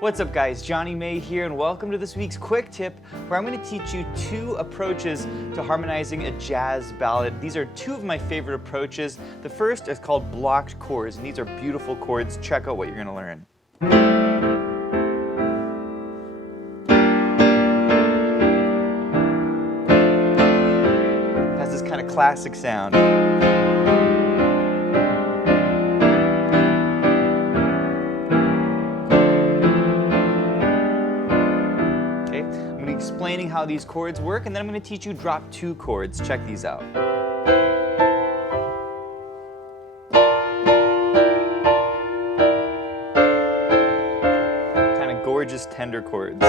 What's up guys, Jonny May here and welcome to this week's quick tip where I'm going to teach you 2 approaches to harmonizing a jazz ballad. These are 2 of my favorite approaches. The first is called blocked chords, and these are beautiful chords. Check out what you're going to learn. It has this kind of classic sound. Explaining how these chords work, and then I'm going to teach you drop 2 chords. Check these out. Kind of gorgeous tender chords.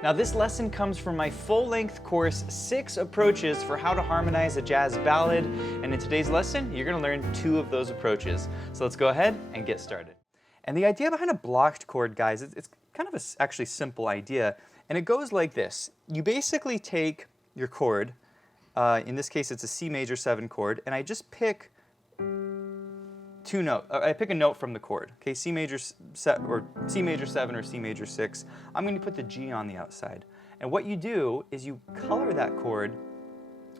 Now this lesson comes from my full-length course, 6 approaches for how to harmonize a jazz ballad, and in today's lesson you're going to learn 2 of those approaches. So let's go ahead and get started. And the idea behind a blocked chord, guys, it's kind of a actually simple idea, and it goes like this. You basically take your chord, in this case it's a C major 7 chord, and I just pick 2 notes. I pick a note from the chord. Okay, C major 7 or C major 6. I'm going to put the G on the outside. And what you do is you color that chord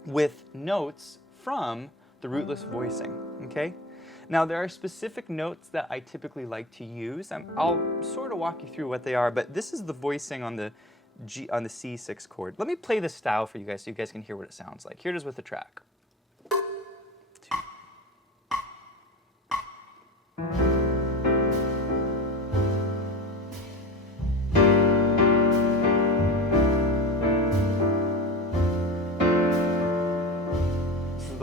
with notes from the rootless voicing. Okay? Now there are specific notes that I typically like to use. I'll sort of walk you through what they are, but this is the voicing on the C6 chord. Let me play this style for you guys so you guys can hear what it sounds like. Here it is with the track.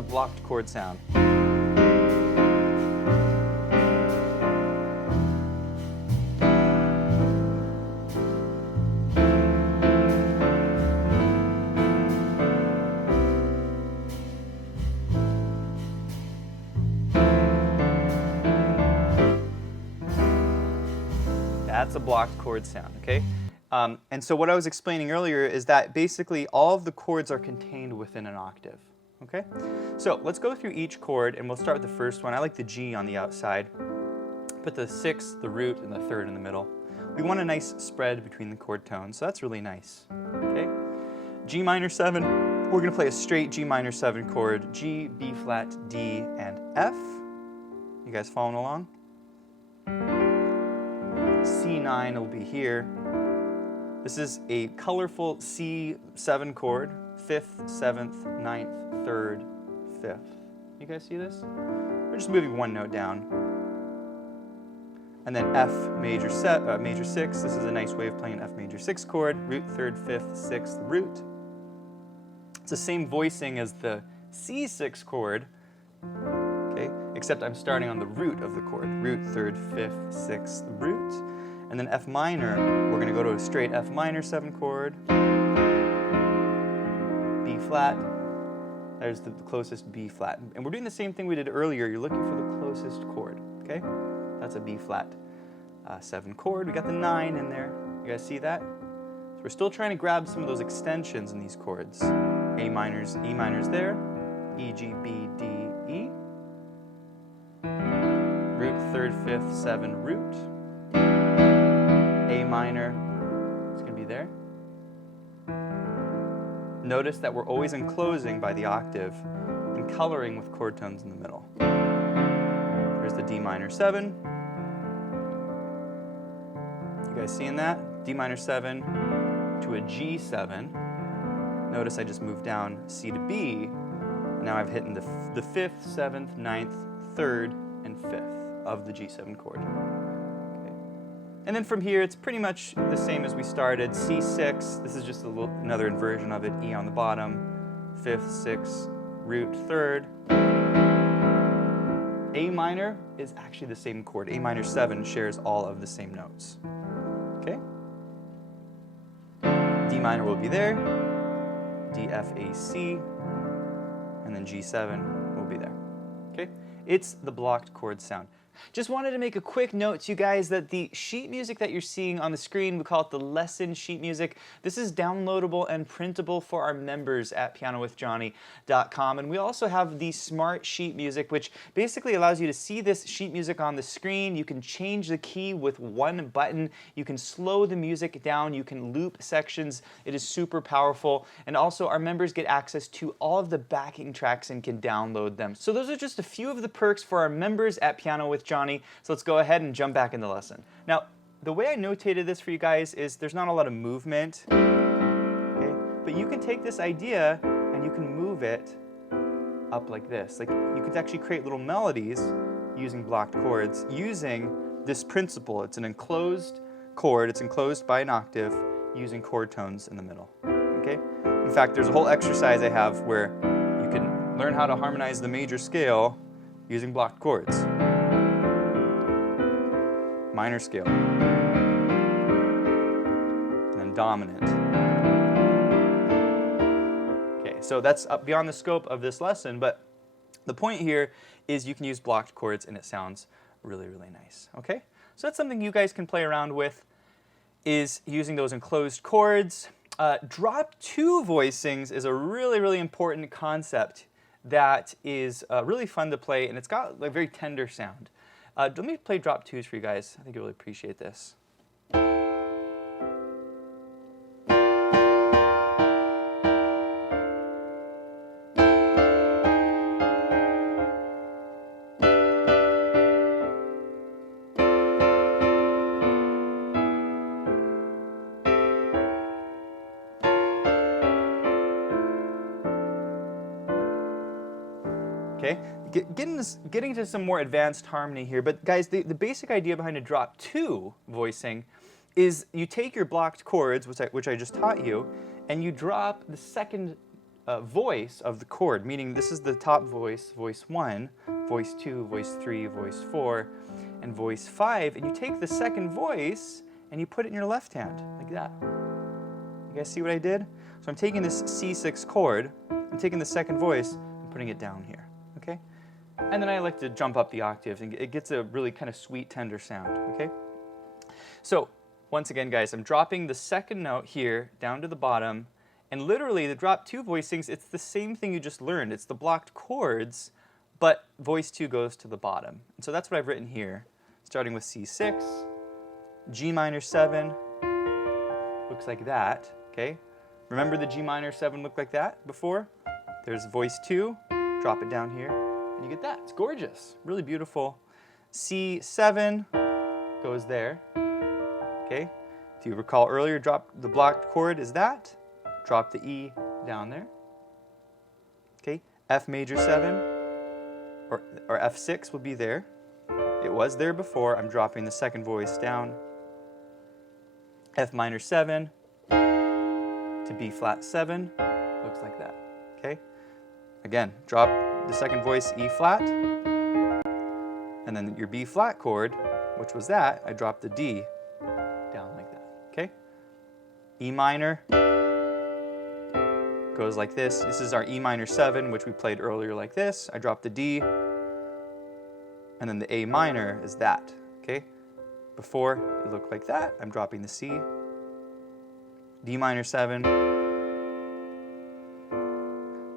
Blocked chord sound. That's a blocked chord sound, okay? And so what I was explaining earlier is that basically all of the chords are contained within an octave. Okay, so let's go through each chord and we'll start with the first one. I like the G on the outside. Put the 6th, the root, and the 3rd in the middle. We want a nice spread between the chord tones, so that's really nice. Okay, G minor 7. We're going to play a straight G minor 7 chord. G, B flat, D, and F. You guys following along? C9 will be here. This is a colorful C7 chord. 5th, 7th, 9th, 3rd, 5th. You guys see this? We're just moving 1 note down. And then F major 6. This is a nice way of playing an F major 6 chord. Root 3rd, 5th, 6th, root. It's the same voicing as the C6 chord, okay? Except I'm starting on the root of the chord. Root 3rd, 5th, 6th, root. And then F minor, we're going to go to a straight F minor 7 chord. B flat, there's the closest B flat. And we're doing the same thing we did earlier. You're looking for the closest chord, okay? That's a B flat 7 chord. We got the 9 in there. You guys see that? So we're still trying to grab some of those extensions in these chords. A minors, E minors there. E, G, B, D, E. Root 3rd, 5th, 7, root. A minor, it's going to be there. Notice that we're always enclosing by the octave and coloring with chord tones in the middle. There's the D minor 7. You guys seeing that? D minor 7 to a G7. Notice I just moved down C to B. Now I've hit the 5th, 7th, 9th, 3rd, and 5th of the G7 chord. And then from here, it's pretty much the same as we started. C6, this is just another inversion of it. E on the bottom, 5th, 6th, root, 3rd. A minor is actually the same chord. A minor 7 shares all of the same notes. Okay? D minor will be there. D, F, A, C. And then G7 will be there. Okay? It's the blocked chord sound. Just wanted to make a quick note to you guys that the sheet music that you're seeing on the screen, we call it the lesson sheet music. This is downloadable and printable for our members at pianowithjohnny.com. And we also have the smart sheet music, which basically allows you to see this sheet music on the screen. You can change the key with one button. You can slow the music down. You can loop sections. It is super powerful. And also our members get access to all of the backing tracks and can download them. So those are just a few of the perks for our members at Piano with Johnny. So let's go ahead and jump back in the lesson. Now, the way I notated this for you guys is there's not a lot of movement, okay? But you can take this idea and you can move it up like this. Like you can actually create little melodies using blocked chords using this principle. It's an enclosed chord, it's enclosed by an octave using chord tones in the middle, okay? In fact, there's a whole exercise I have where you can learn how to harmonize the major scale using blocked chords. Minor scale, and then dominant. Okay, so that's up beyond the scope of this lesson, but the point here is you can use blocked chords and it sounds really, really nice, okay? So that's something you guys can play around with, is using those enclosed chords. Drop two voicings is a really, really important concept that is really fun to play, and it's got a very tender sound. Let me play drop twos for you guys. I think you'll really appreciate this. Okay, getting to some more advanced harmony here, but guys, the basic idea behind a drop two voicing is you take your blocked chords, which I just taught you, and you drop the second voice of the chord, meaning this is the top voice, voice 1, voice 2, voice 3, voice 4, and voice 5, and you take the second voice and you put it in your left hand, like that. You guys see what I did? So I'm taking this C6 chord, I'm taking the second voice and putting it down here. Okay? And then I like to jump up the octaves, and it gets a really kind of sweet, tender sound, okay? So, once again, guys, I'm dropping the second note here down to the bottom, and literally the drop two voicings, it's the same thing you just learned. It's the blocked chords, but voice 2 goes to the bottom. And so that's what I've written here, starting with C6, G minor 7, looks like that, okay? Remember the G minor 7 looked like that before? There's voice 2. Drop it down here, and you get that. It's gorgeous, really beautiful. C7 goes there, okay? If you recall earlier, drop the blocked chord is that. Drop the E down there, okay? F major 7, or F6 will be there. It was there before. I'm dropping the second voice down. F minor 7 to B flat 7, looks like that, okay? Again, drop the second voice E flat, and then your B flat chord, which was that, I dropped the D down like that, okay? E minor goes like this. This is our E minor 7, which we played earlier like this. I dropped the D, and then the A minor is that, okay? Before it looked like that, I'm dropping the C, D minor 7,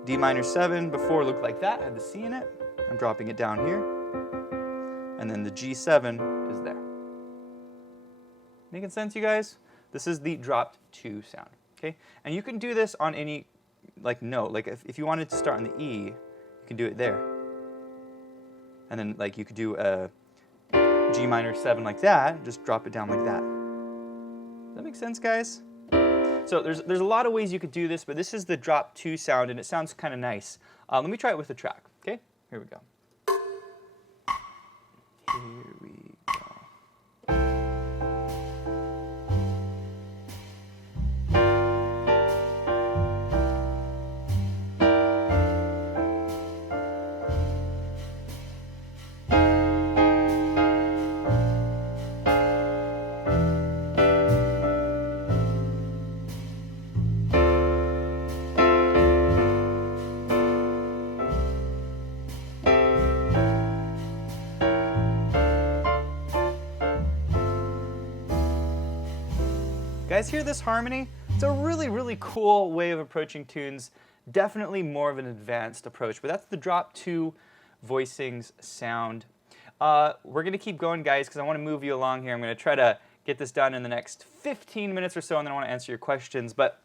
D minor 7 before looked like that, had the C in it. I'm dropping it down here. And then the G7 is there. Making sense, you guys? This is the dropped 2 sound, okay? And you can do this on any note. Like if you wanted to start on the E, you can do it there. And then you could do a G minor 7 like that, just drop it down like that. Does that make sense, guys? So there's a lot of ways you could do this, but this is the drop 2 sound, and it sounds kind of nice. Let me try it with a track, okay? Here we go. Here we go. guys hear this harmony? It's a really, really cool way of approaching tunes. Definitely more of an advanced approach, but that's the drop 2 voicings sound. We're gonna keep going, guys, because I want to move you along here. I'm gonna try to get this done in the next 15 minutes or so, and then I want to answer your questions. But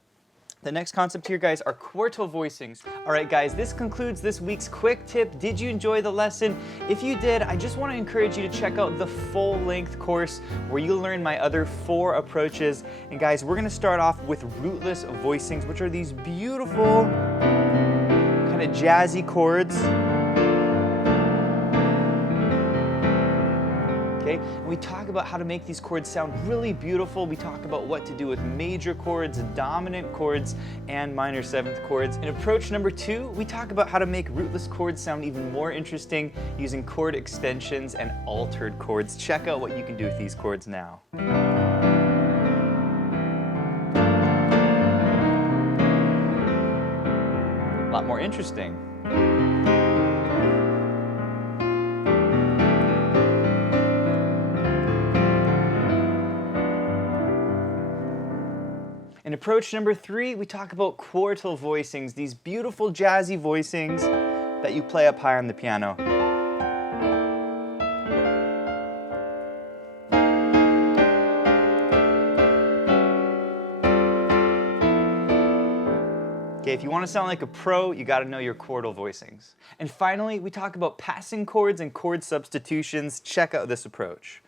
the next concept here, guys, are quartal voicings. All right, guys, this concludes this week's quick tip. Did you enjoy the lesson? If you did, I just want to encourage you to check out the full-length course where you'll learn my other 4 approaches. And guys, we're going to start off with rootless voicings, which are these beautiful kind of jazzy chords. Okay? And we talk about how to make these chords sound really beautiful. We talk about what to do with major chords, dominant chords, and minor 7th chords. In approach number 2, we talk about how to make rootless chords sound even more interesting using chord extensions and altered chords. Check out what you can do with these chords now. A lot more interesting. In approach number 3, we talk about quartal voicings, these beautiful jazzy voicings that you play up high on the piano. Okay, if you want to sound like a pro, you got to know your quartal voicings. And finally, we talk about passing chords and chord substitutions. Check out this approach.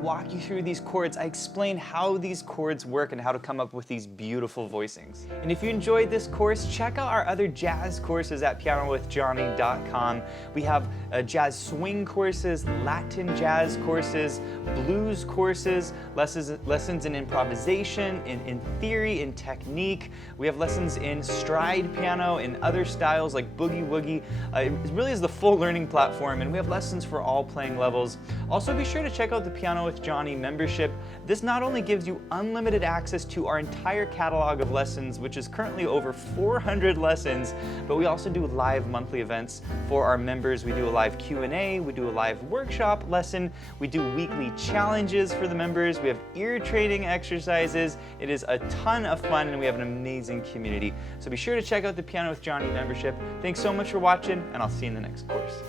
Walk you through these chords. I explain how these chords work and how to come up with these beautiful voicings. And if you enjoyed this course, check out our other jazz courses at pianowithjohnny.com. We have jazz swing courses, Latin jazz courses, blues courses, lessons in improvisation, in theory, in technique. We have lessons in stride piano, in other styles like boogie woogie. It really is the full learning platform, and we have lessons for all playing levels. Also, be sure to check out the Piano with Jonny membership. This not only gives you unlimited access to our entire catalog of lessons, which is currently over 400 lessons, but we also do live monthly events for our members. We do a live Q&A, we do a live workshop lesson, we do weekly challenges for the members, we have ear training exercises. It is a ton of fun, and we have an amazing community. So be sure to check out the Piano with Jonny membership. Thanks so much for watching, and I'll see you in the next course.